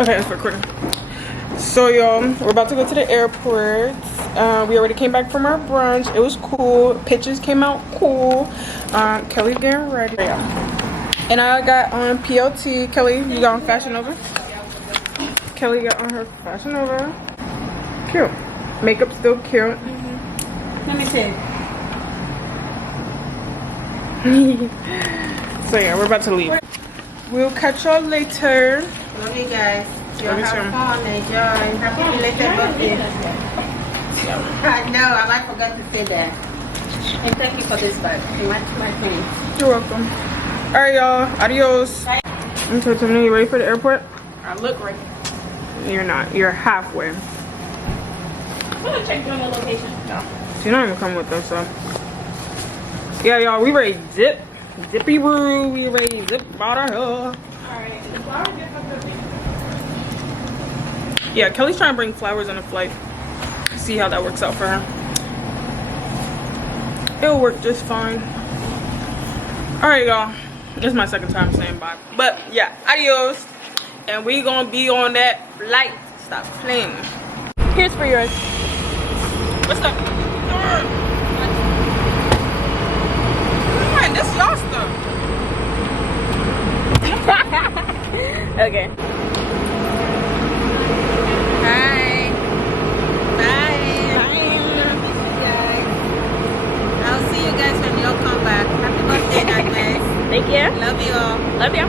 Okay, it's recording. So y'all, we're about to go to the airport. We already came back from our brunch. It was cool. Pictures came out cool. Kelly's getting ready. And I got on PLT. Kelly, you got on Fashion Nova? Kelly got on her Fashion Nova. Cute. Makeup still cute. Let me see. So yeah, we're about to leave. We'll catch y'all later. Love you guys. Love you too. Fun, enjoy. Happy belated birthday. I know, I forgot to say that. And thank you for this bag. My friend. You're welcome. Alright y'all, adios. Okay, Tiffany, you ready for the airport? I look ready. You're not. You're halfway. I'm gonna check doing the location. No. She's not even coming with us, so. Yeah, y'all, we ready to dip. Dippy Roo, we ready to dip out our hill. Alright, yeah, Kelly's trying to bring flowers on the flight. See how that works out for her. It'll work just fine. Alright, y'all. This is my second time saying bye. But yeah, adios. And we gonna be on that flight. Stop playing. Here's for yours. What's up? Come on, this y'all stuff. Okay. Hi. Bye. Bye. I'll see you guys when y'all come back. Happy birthday, Agnes. Thank you. Love you all. Love you.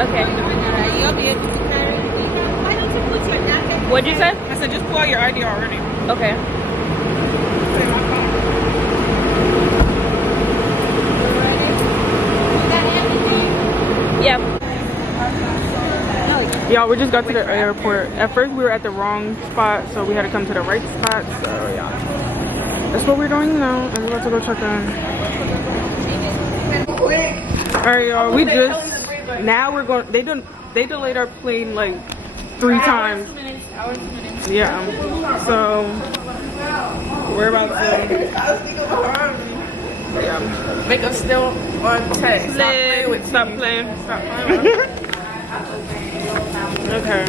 Okay. Alright, you'll be able to carry. Why don't you put your jacket? What'd you say? I said just pull out your ID already. Okay. Put in my phone. You got everything? Yeah. Y'all, we just got to the airport. At first we were at the wrong spot, so we had to come to the right spot. So yeah, that's what we're doing now, and we're about to go check in. All right, y'all. We just now we're going. They delayed our plane like 3 times. Hours, minutes. Yeah. So we're about to. Yeah. Makeup still on 10. Stop playing. Stop playing. Okay.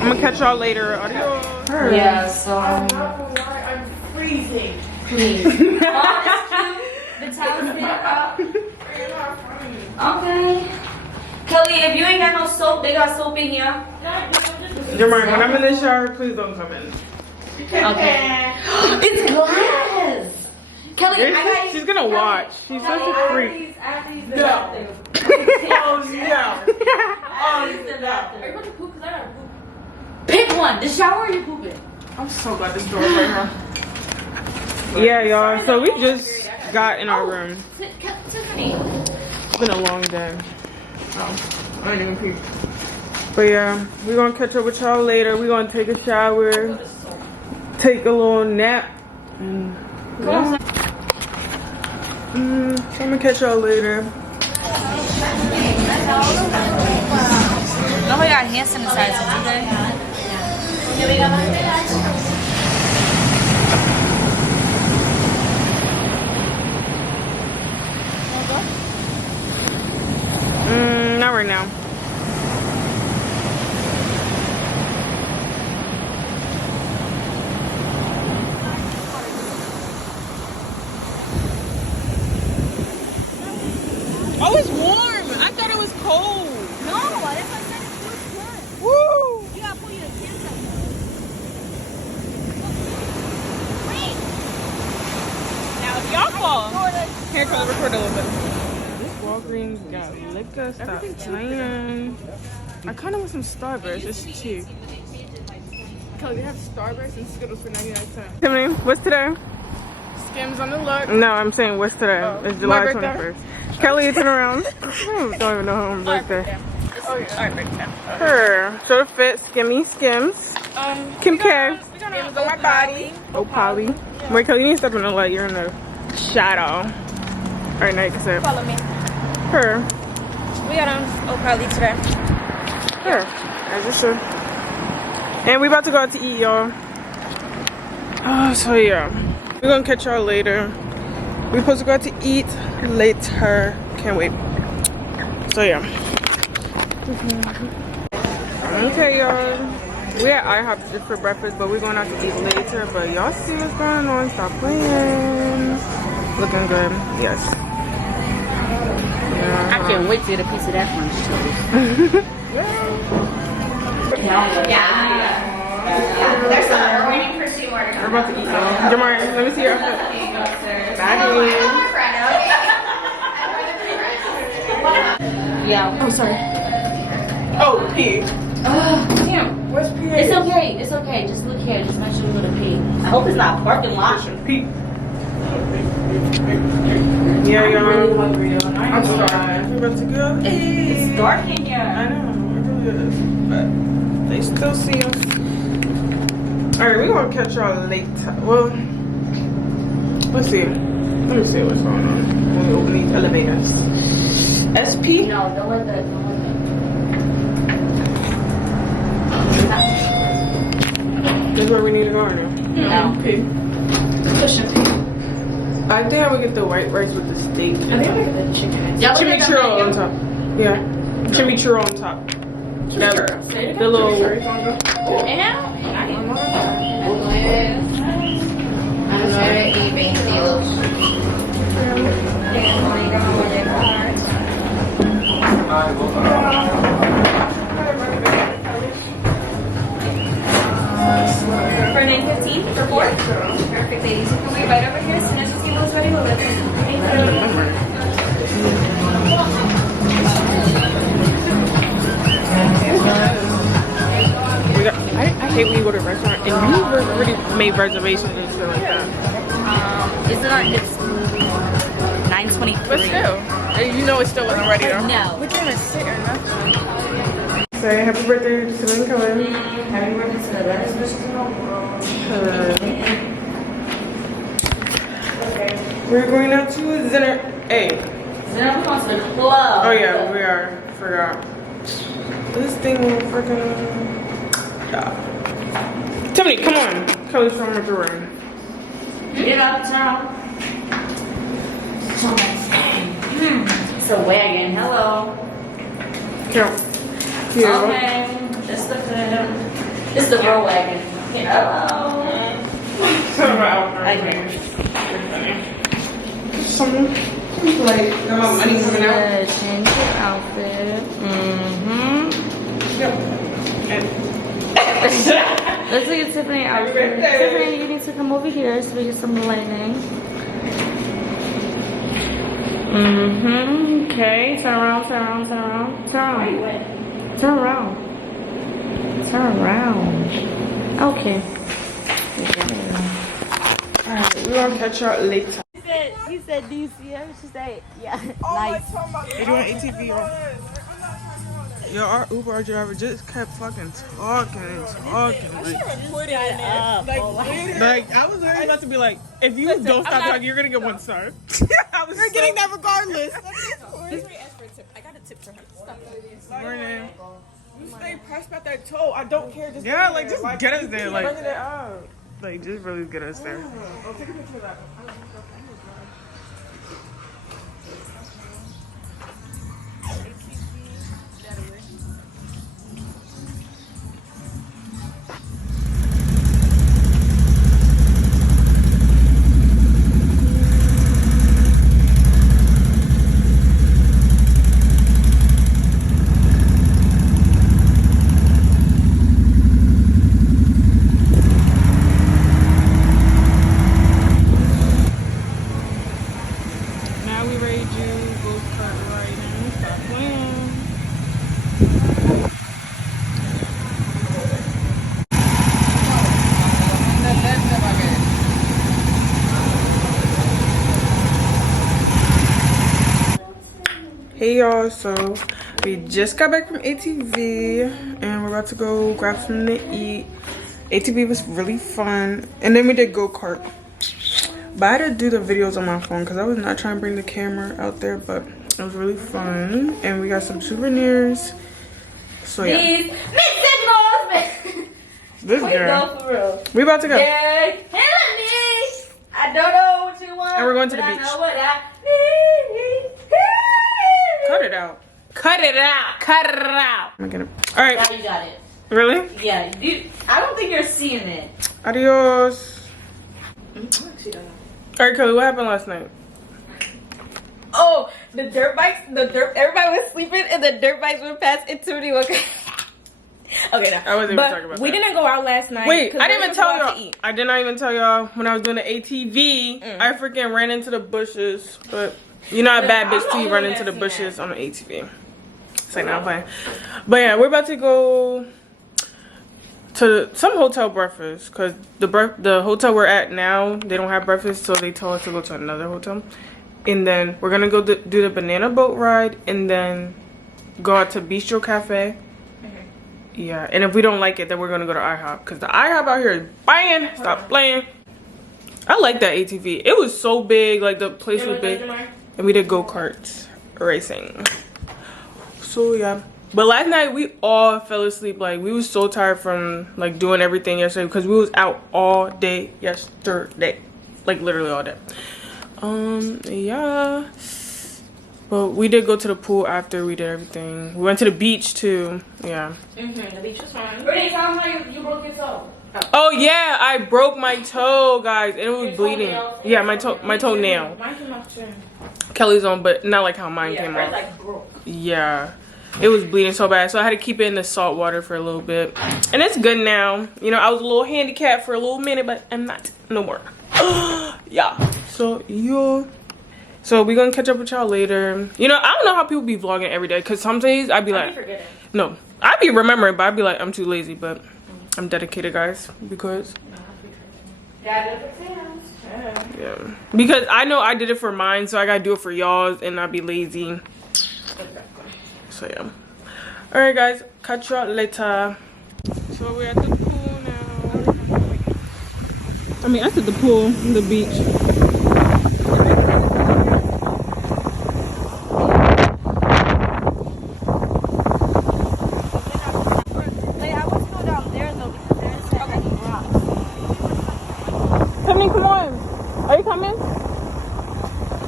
I'm gonna catch y'all later. Adios. Yeah, so I'm freezing. please. Oh, that's cute. The towel's been up. Okay. Kelly, if you ain't got no soap, they got soap in here. Jermaine, when I'm in the shower, please don't come in. Okay. It's glass. Kelly, I got She's gonna watch. She's such a freak. I have to use the No. bathroom. Oh no. I have to use the bathroom. Are you about to poop? Because I gotta poop. Pick one. The shower or you pooping? I'm so glad this door is right now. Yeah, y'all. So we just got in our room. Tiffany. It's been a long day. Oh, I didn't even peep. But yeah, we're gonna catch up with y'all later. We're gonna take a shower, take a little nap. So I'm gonna catch y'all later. Nobody got hand sanitizer today. Not right now. Oh, it's warm. I thought it was cold. No, that's what I said. It feels good. Woo! You gotta pull your pants up. Wait. Now it's y'all fault. Here, Carla, record a little bit. This Walgreens got liquor. Stop playing. I kind of want some Starburst. It's cheap. Kelly, they have Starburst and Skittles for 99 cents. Tiffany, what's today? Skims on the look. No, I'm saying what's today? It's July 21st. Kelly, turn around. I don't even know her birthday. Oh, yeah. Her. Show the fit. Skimmy Skims. Kim K. Skims on my body. Oh, Polly. Wait, Kelly, you need to step in the light. You're in the shadow. Alright, Nate, sip. Follow me. Her. We got on O'Pally today. Her. As you should. And we about to go out to eat, y'all. Oh, so yeah. We're gonna catch y'all later. We're supposed to go out to eat later. Can't wait. So yeah. Okay, y'all. We at IHOP just for breakfast, but we're going out to eat later. But y'all see what's going on. Stop playing. Looking good. Yes. Yeah. I can't wait to get a piece of that French toast. There's some. We're waiting for Sue more to come. We're about to eat now. Jamar, let me see your outfit. Bye. Yeah. Oh, sorry. Oh, pee. Damn. Where's pee? It's okay. It's okay. Just look here. Just make sure you go to pee. I hope it's not parking lot. Pee. Yeah, y'all. Really hungry. I'm sorry. We're about to go. It's dark in here. I know. It really is. But they still see us. Alright, we're gonna catch y'all later. Well, let's see. Let me see what's going on when we open these elevators. SP? No, don't let that. This is where we need to go right now. No. P. Push and pee. I think I would get the white rice with the steak. I think I get the chicken. Chimichurro on top. Yeah. Chimichurro on top. The little. For 9:15 for 4. Perfect, ladies. You can wait right over here as soon as the table is ready. We'll let you. I hate when you go to a restaurant and you already made reservations and shit like that. It's 9:23. But still, you know it still wasn't ready though. No. We can't even sit or nothing. Say happy birthday to Celine Cohen. Happy birthday to the best wishes in the world. We're going out to dinner. Hey. Then we going to the club. Oh yeah, we are. Forgot. This thing will freaking. Yeah. Tiffany, come on. Kelly's from the room. Get up, town. It's a wagon. Hello. Yeah. Yeah. Okay. This is the real wagon. Hello. I hear. Someone like money coming out. Change your outfit. Yep. Let's look at Tiffany outfit. Tiffany, you need to come over here so we get some lighting. Okay. Turn around, turn around, turn around. Turn around. Turn around. Turn around. Okay. Alright, we're gonna catch y'all later. He said, do you see her? She said, yeah. Oh, Nice. we're doing ATV, y'all. Yo, our Uber driver just kept fucking talking and talking. Like, I was literally about to be like, if you don't stop talking, you're gonna get 1 star. You're getting that regardless. I got a tip for her. Morning. You stay pressed about that toe. I don't care. Just Yeah, like, just get us there. Like, bring it out. like, just really get us there. Oh, take a picture of that. Hey y'all, so we just got back from ATV and we're about to go grab something to eat. ATV was really fun, and then we did go-kart. But I had to do the videos on my phone because I was not trying to bring the camera out there, but it was really fun. And we got some souvenirs. So yeah. These signals. This We girl. go for real. We about to go. Yeah, killing me. I don't know what you want. And we're going to the but beach. I know what I need. Cut it out. Cut it out. Cut it out. I'm gonna. All right. Now you got it. Really? Yeah. I don't think you're seeing it. Adios. All right, Kelly. What happened last night? Oh, the dirt bikes. Everybody was sleeping, and the dirt bikes went past and Tiffany was. Okay, no. I wasn't even talking about we that. didn't go out last night. Wait, I didn't even tell to y'all. eat. I did not even tell y'all when I was doing the ATV. I freaking ran into the bushes. But you know, a bad bitch till you run into the bushes on the ATV. It's like, now I'm playing. But yeah, we're about to go to some hotel breakfast because the hotel we're at now, they don't have breakfast, so they told us to go to another hotel. And then we're gonna go do the banana boat ride and then go out to Bistro Cafe. Yeah, and if we don't like it, then we're gonna go to IHOP because the IHOP out here is banging. Stop playing. I like that ATV. It was so big, like the place was big, and we did go-karts racing. So yeah, but last night we all fell asleep. Like we was so tired from like doing everything yesterday because we was out all day yesterday, like literally all day. Yeah. But we did go to the pool after we did everything. We went to the beach too. Yeah. The beach was fun. Brittany, tell them how you broke your toe. Oh yeah, I broke my toe, guys, and it was bleeding. Yeah, my toenail. Mine came off too. Kelly's on, but not like how mine came off. Like broke. Yeah, it was bleeding so bad, so I had to keep it in the salt water for a little bit, and it's good now. You know, I was a little handicapped for a little minute, but I'm not no more. Yeah. So yeah. So we're gonna catch up with y'all later. You know, I don't know how people be vlogging every day, because some days I'd be like, no, I'd be remembering, but I'd be like, I'm too lazy, but I'm dedicated, guys, because yeah, because I know I did it for mine, so I gotta do it for y'all's, and I'd be lazy. So yeah. All right, guys, catch y'all later. So we're at the pool now. I mean, I said the pool, the beach. Come on. Are you coming?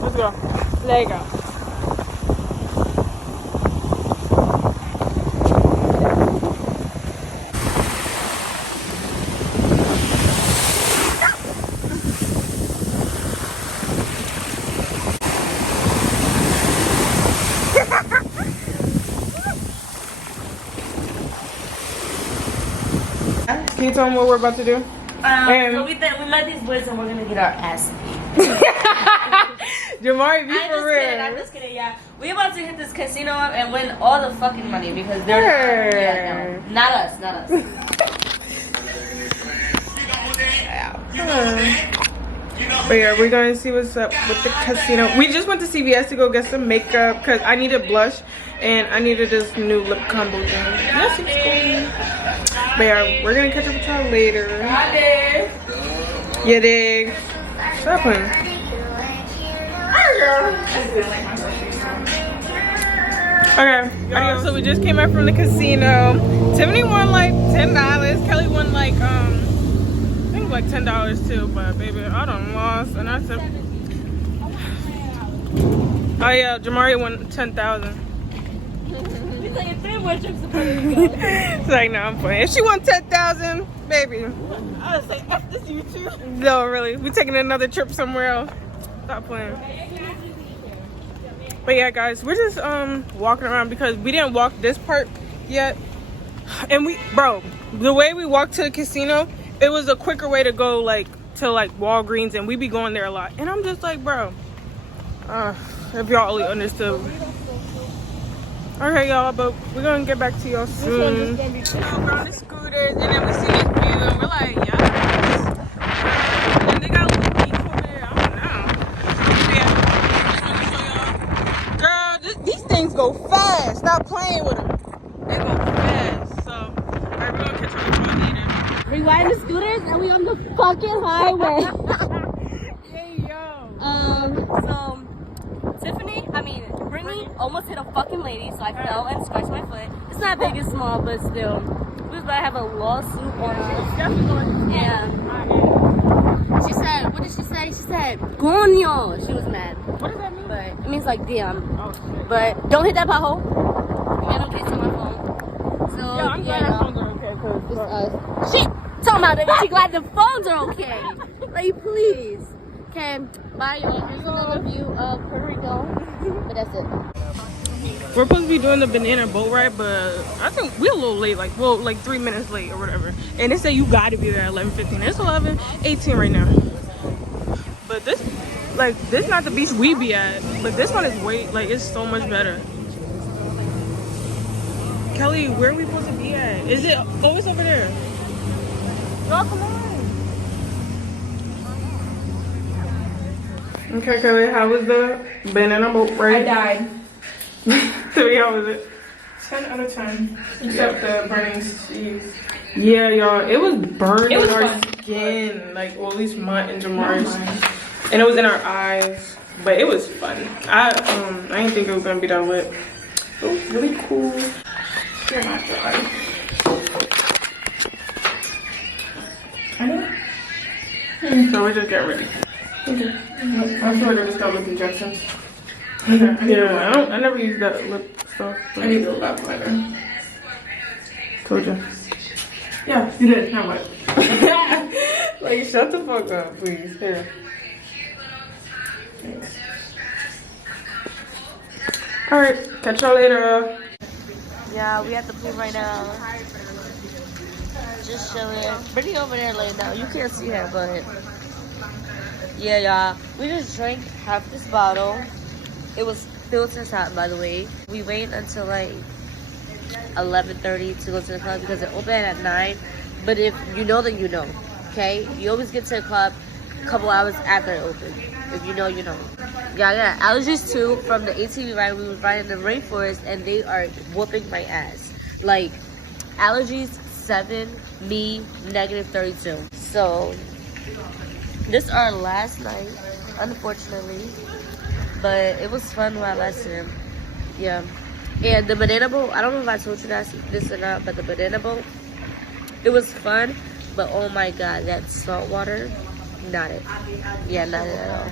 Let's go. There you go. Can you tell them what we're about to do? So we met these boys and we're gonna get our ass beat. Jamari, be for real. I'm just kidding, yeah. We about to hit this casino up and win all the fucking money because they're yeah, no. Not us. But yeah, we're going to see what's up with the casino. We just went to CVS to go get some makeup because I needed blush and I needed this new lip combo thing. Yes, it's cool. But yeah, we're going to catch up with y'all later. Yeah, dig. Stop playing. Okay, adios. So we just came out from the casino. Tiffany won like $10. Kelly won like I think like $10 too, but baby, I done lost. And I said, oh yeah, Jamari won 10,000. He's like, if 3 more trips to Puerto Rico. It's like, no, I'm playing. If she won 10,000, baby. I was like, F this you too. No, really, we taking another trip somewhere else. Stop playing. But yeah, guys, we're just walking around because we didn't walk this part yet. And bro, the way we walked to the casino, it was a quicker way to go like to like Walgreens, and we be going there a lot. And I'm just like, bro, if y'all only understood. Okay, y'all, but we're gonna get back to y'all soon. We're on the scooters, and then we see this view, and we're like, yes. And they got a little beach over there. I don't know. Yeah. Girl, these things go fast. Stop playing with them. They go fast. So, alright, we're gonna catch up with y'all later. We riding the scooters and we on the fucking highway. Hey, yo. So Brittany almost hit a fucking lady, so I fell and scratched my foot. It's not big and small, but still. We was about to have a lawsuit on us. Yeah. She said, what did she say? She said, coño. She was mad. What does that mean? But it means like damn. Oh, shit. But don't hit that pothole. on my phone. So Yeah, I'm glad our phones are okay because shit. Talking about that. She glad the phones are okay. Like, please. Okay, bye y'all. Here's another view of Puerto Rico. But that's it. we're supposed to be doing the banana boat ride, but I think we're a little late, like 3 minutes late or whatever. And they say you gotta be there at 11:15. It's 11:18 right now. But this not the beach we be at, but this one is it's so much better. Kelly, where are we supposed to be at? Is it? Oh, it's over there. No, come on. Okay, Kelly, how was the banana boat ride? I died. Tell me, how was it? 10 out of 10. Except the burning seas. Yeah, y'all, it was burning our fun. skin, like, well, at least mine and Jamar's, and it was in our eyes, but it was fun. I didn't think it was gonna be that lit. It was really cool. You're not dry. So we're just getting ready. Okay. I'm sure they're just got lip injections. Okay. Yeah, I never use that lip stuff. I need to go back later. Told you. Yeah, you did. How much? Like, shut the fuck up, please. Here. Thanks. Alright, catch y'all later. Yeah, we at the pool right now. Just chilling. Brittany over there laying down. You can't see her, but yeah, y'all. We just drank half this bottle. It was filter top, by the way. We waited until like 11:30 to go to the club because it opened at 9. But if you know, then you know. Okay? You always get to the club a couple hours after it opens. If you know, you know. Yeah, I got allergies too from the ATV ride. We was riding in the rainforest and they are whooping my ass. Like, allergies 7, me -32. So this is our last night, unfortunately, but it was fun while I lasted. Yeah, and the banana boat, I don't know if I told you this or not, but the banana boat, it was fun, but oh my god, that salt water, not it. Yeah, not it at all.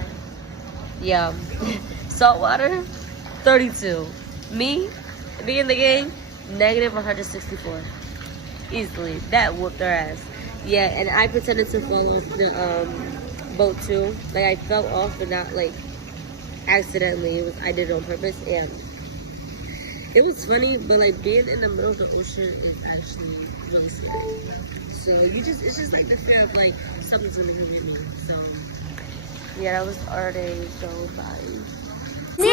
Yeah, salt water 32. Me in the game, -164. Easily. That whooped our ass. Yeah, and I pretended to fall off the boat too. Like, I fell off, but not like accidentally. I did it on purpose, and it was funny. But like, being in the middle of the ocean is actually really scary. So it's just like the fear of like something's gonna hit me. So yeah, that was our day. So bye. As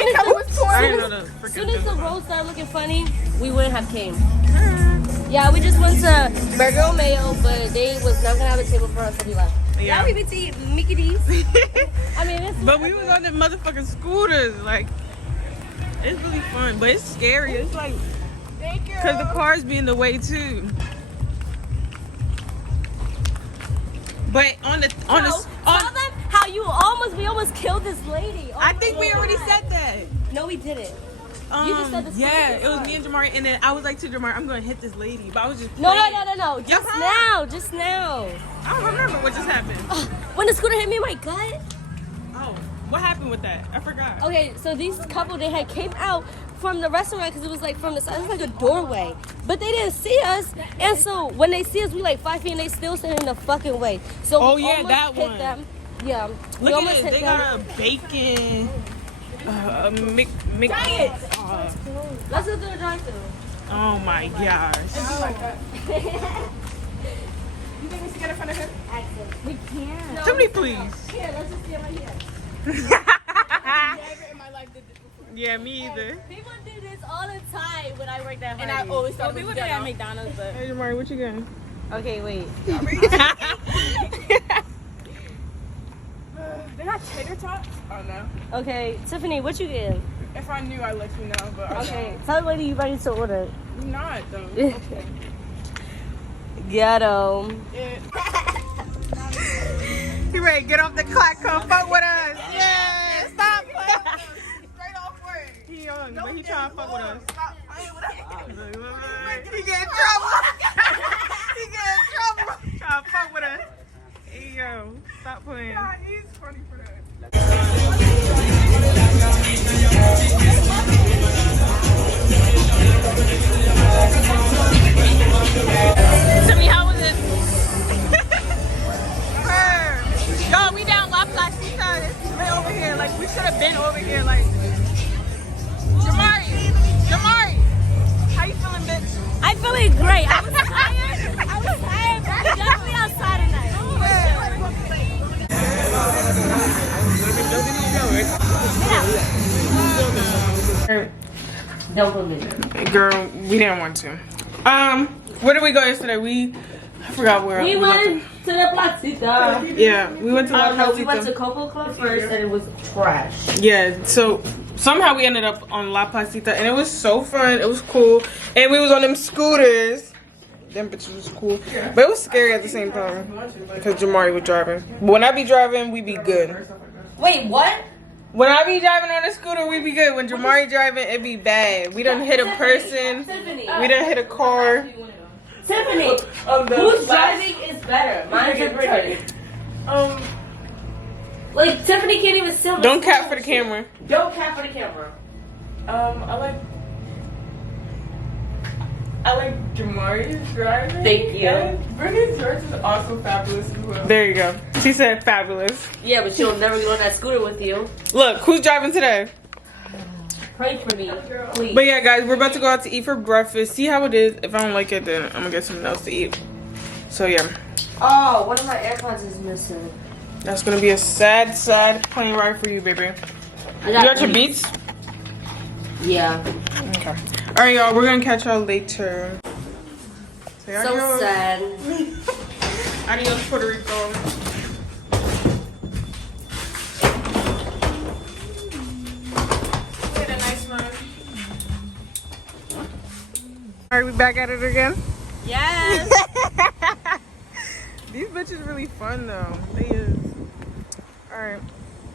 soon as the road started looking funny, we wouldn't have came. Yeah, we just went to Burger Mayo, but they was not gonna have a table for us, so we left. Yeah, we been to eat Mickey D's. I mean, but we was on the motherfucking scooters. Like, it's really fun, but it's scary. It's like, cause the cars be in the way too. But on the tell them how we almost killed this lady. Oh, I think we already said that. No, we didn't. You just said this. Yeah, it was me and Jamari, and then I was like to Jamari, I'm gonna hit this lady, but I was just no. Just now. I don't remember what just happened. When the scooter hit me in my gut. Oh, what happened with that? I forgot. Okay, so these couple, they had came out from the restaurant because it was like from the side. It was like a doorway, but they didn't see us, and so when they see us, we like 5 feet, and they still sitting in the fucking way. So we almost that hit one. Them. Yeah, look at this. They got a bacon. Giant. Let's go do a drive-thru. Oh my gosh. You think we should get in front of him? We can. Somebody please. Here, let's just get right here. Never in my life did this before. Yeah, me either. People do this all the time when I work that hard. And I always thought people do that at McDonald's, but Hey Jamari, what you getting? okay, wait. They're not tater tots? Oh no. Okay, Tiffany, what you getting? If I knew, I'd let you know. But Okay, tell the lady you ready to order. I'm not though. Ghetto. You ready to get off the clock? Come fuck with us. Yeah, stop playing. Straight off work. He young, but he trying to fuck with us. Stop. I ain't whatever. He get in trouble. He get in trouble. Trying to fuck with us. Hey yo, stop playing. God, he's funny for that. Tiffany, how was it? Yo, we down La Placita. It's right over here. Like, we should have been over here. Like, Jamari, how you feeling, bitch? I'm feeling great. I was tired, but I'm definitely outside tonight. Don't believe it. Girl, we didn't want to. Where did we go yesterday? I forgot where. We went to the placita. Yeah, we went to La Placita. We went to Coco Club first and it was trash. Yeah, so somehow we ended up on La Placita and it was so fun. It was cool. And we was on them scooters. Them bitches was cool. But it was scary at the same time. Because Jamari was driving. But when I be driving, we be good. Wait, what? When I be driving on a scooter, we be good. When Jamari driving, it be bad. We done hit a person. We done hit a car. Tiffany, who's driving is better? Mine's or Brittany? Like, Tiffany can't even sit. Don't cap for the camera. Don't cap for the camera. I like Jamari's driving. Thank you. And Brittany's dress is also fabulous as well. There you go. She said fabulous. Yeah, but she'll never get on that scooter with you. Look, who's driving today? Pray for me, please. But yeah, guys, we're about to go out to eat for breakfast. See how it is. If I don't like it, then I'm gonna get something else to eat. So yeah. Oh, one of my AirPods is missing. That's gonna be a sad, sad plane ride for you, baby. You got your beats? Yeah. Okay. All right, y'all. We're gonna catch y'all later. Say So adios. sad. Adios, Puerto Rico. We had a nice one. Are we back at it again? Yes. These bitches really fun though. They is. All right,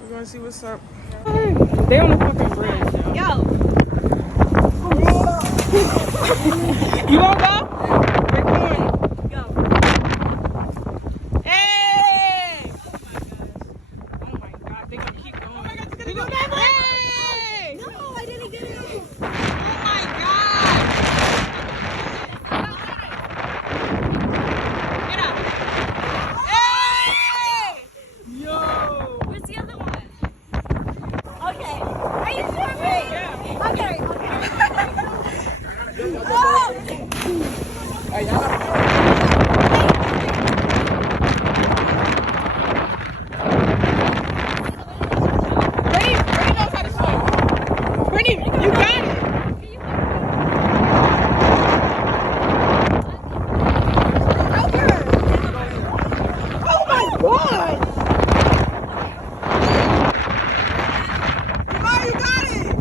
we're gonna see what's up. They on the fucking bridge. Yo. You wanna go? We're going. Go. Hey! Oh my god, they gonna keep going. Oh my god, it's gonna go that way! Hey! No, I didn't get it. Oh my god! Get up! Hey! Yo! Where's the other one? Okay. Are you sure? Yeah. Okay. Brittany knows how to swim. Brittany, you got it. Oh my god! Jamar, you got it!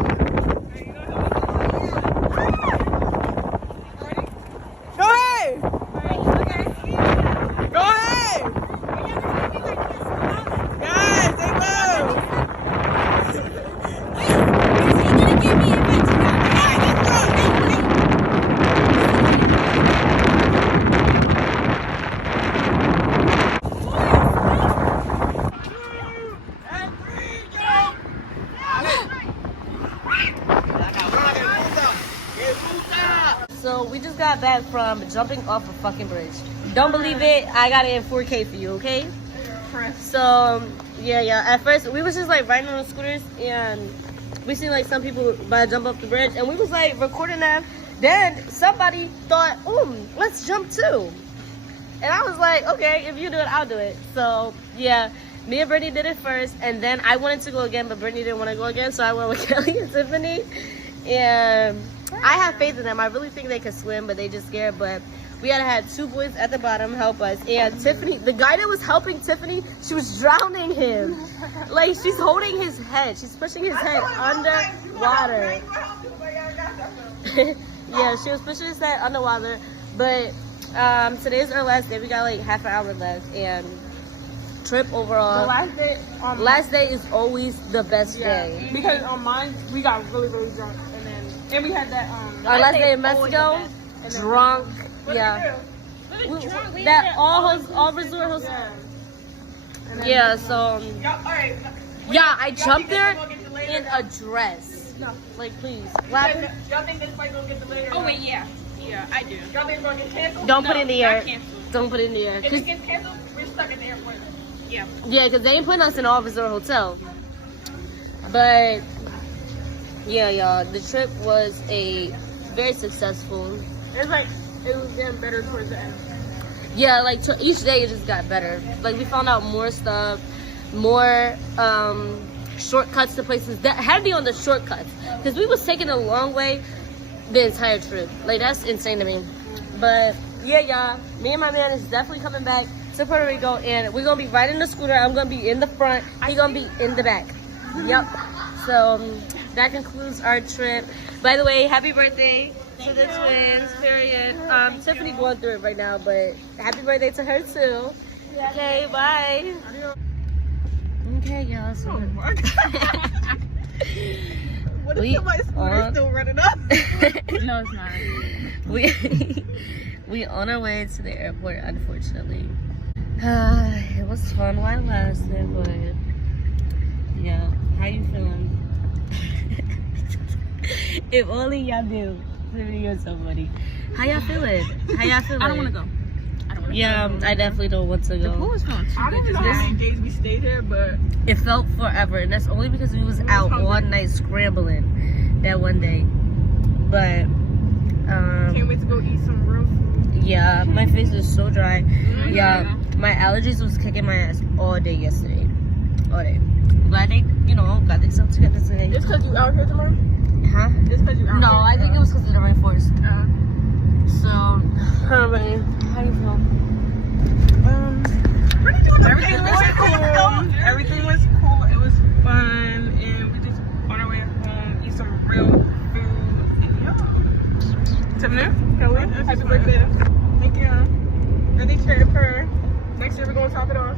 Go ahead! Go ahead! Guys, they move! So we just got back from jumping off a fucking bridge. Don't believe it? I got it in 4K for you, okay? So yeah. At first we was just like riding on the scooters and we seen like some people about to jump off the bridge and we was like recording them. Then somebody thought, let's jump too. And I was like, okay, if you do it, I'll do it. So yeah, me and Brittany did it first and then I wanted to go again, but Brittany didn't want to go again, so I went with Kelly and Tiffany. And I have faith in them. I really think they could swim, but they just scared. But we had two boys at the bottom help us. And Tiffany, the guy that was helping Tiffany, she was drowning him. Like, she's holding his head. She's pushing his head underwater. Yeah, she was pushing his head underwater. But today's our last day. We got like half an hour left. And trip overall. The last day is always the best day. Because on mine, we got really, really drunk. And we had that, our last day in Mexico, drunk, yeah. That all resort hotel. Yeah, so, yeah, I jumped there in a dress. Like, please. Y'all think this place gonna get delayed? Oh wait, yeah. Yeah, I do. Y'all niggas gonna get canceled? Don't put it in the air. not canceled. Don't put it in the air. If it gets canceled, we're stuck in the airport. Yeah. Yeah, because they ain't putting us in an office or a hotel. But yeah, y'all, the trip was a very successful. It was getting better towards the end. Yeah, like each day it just got better. Like we found out more stuff, more shortcuts to places that had to be on the shortcuts because we was taking a long way the entire trip. Like that's insane to me. But yeah, y'all, me and my man is definitely coming back to Puerto Rico, and we're gonna be riding the scooter. I'm gonna be in the front. He's gonna be in the back. Yep. So that concludes our trip. By the way, happy birthday to the twins. Period. Tiffany going through it right now, but happy birthday to her too. Okay, bye. Okay, y'all. So What if my scooter's still running up? No, it's not. We on our way to the airport, unfortunately. It was fun while it lasted, but yeah. How you feeling? If only y'all knew. You're so funny. How y'all feeling? How y'all feeling? I don't want to go. Yeah, I definitely don't want to go. The pool was fun. I don't know how many days we stayed here, but It felt forever, and that's only because we was out all night scrambling that one day. But can't wait to go eat some real food. yeah, my face is so dry. Yeah, my allergies was kicking my ass all day yesterday. All day. Glad they, got themselves together today. It's because you out here tomorrow? Huh? It's because you out No, here? I think it was because of the rainforest. So, how you feel? Everything was cool. Everything was cool. It was fun, and we just on our way home eat some real food. Tiffany, Kelly, happy birthday! Thank you. Ready trip for next year? We're gonna top it off.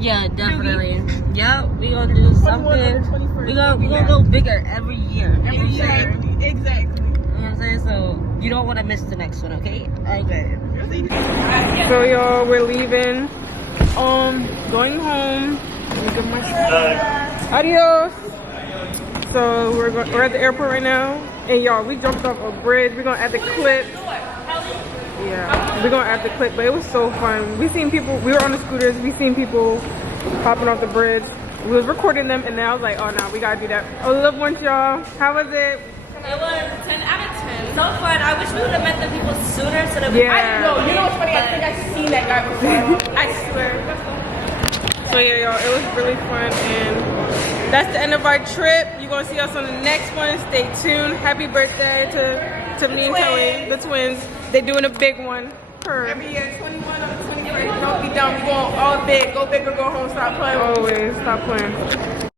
Yeah, definitely. Yeah, we gonna do something. We gonna go bigger every year. Exactly. You know what I'm saying? So you don't want to miss the next one, okay? Okay. So y'all, we're leaving. Going home. Adios. So we're at the airport right now, and y'all, we jumped off a bridge. We're gonna add the clip. Yeah, we're gonna add the clip, but it was so fun. We seen people. We were on the scooters. We seen people popping off the bridge. We was recording them, and then I was like, oh no, we gotta do that. Oh, love once, y'all. How was it? It was 10 out of 10. So fun. I wish we would have met the people sooner so that we Yeah. I know. You know what's funny? I think I've seen that guy before. I swear. So yeah, y'all, it was really fun, and that's the end of our trip. You're gonna see us on the next one. Stay tuned. Happy birthday to me and Kelly, the twins. They doing a big one. Every year, 21 on the 21st. Don't be dumb. We going all big. Go big or go home. Stop playing. Always stop playing.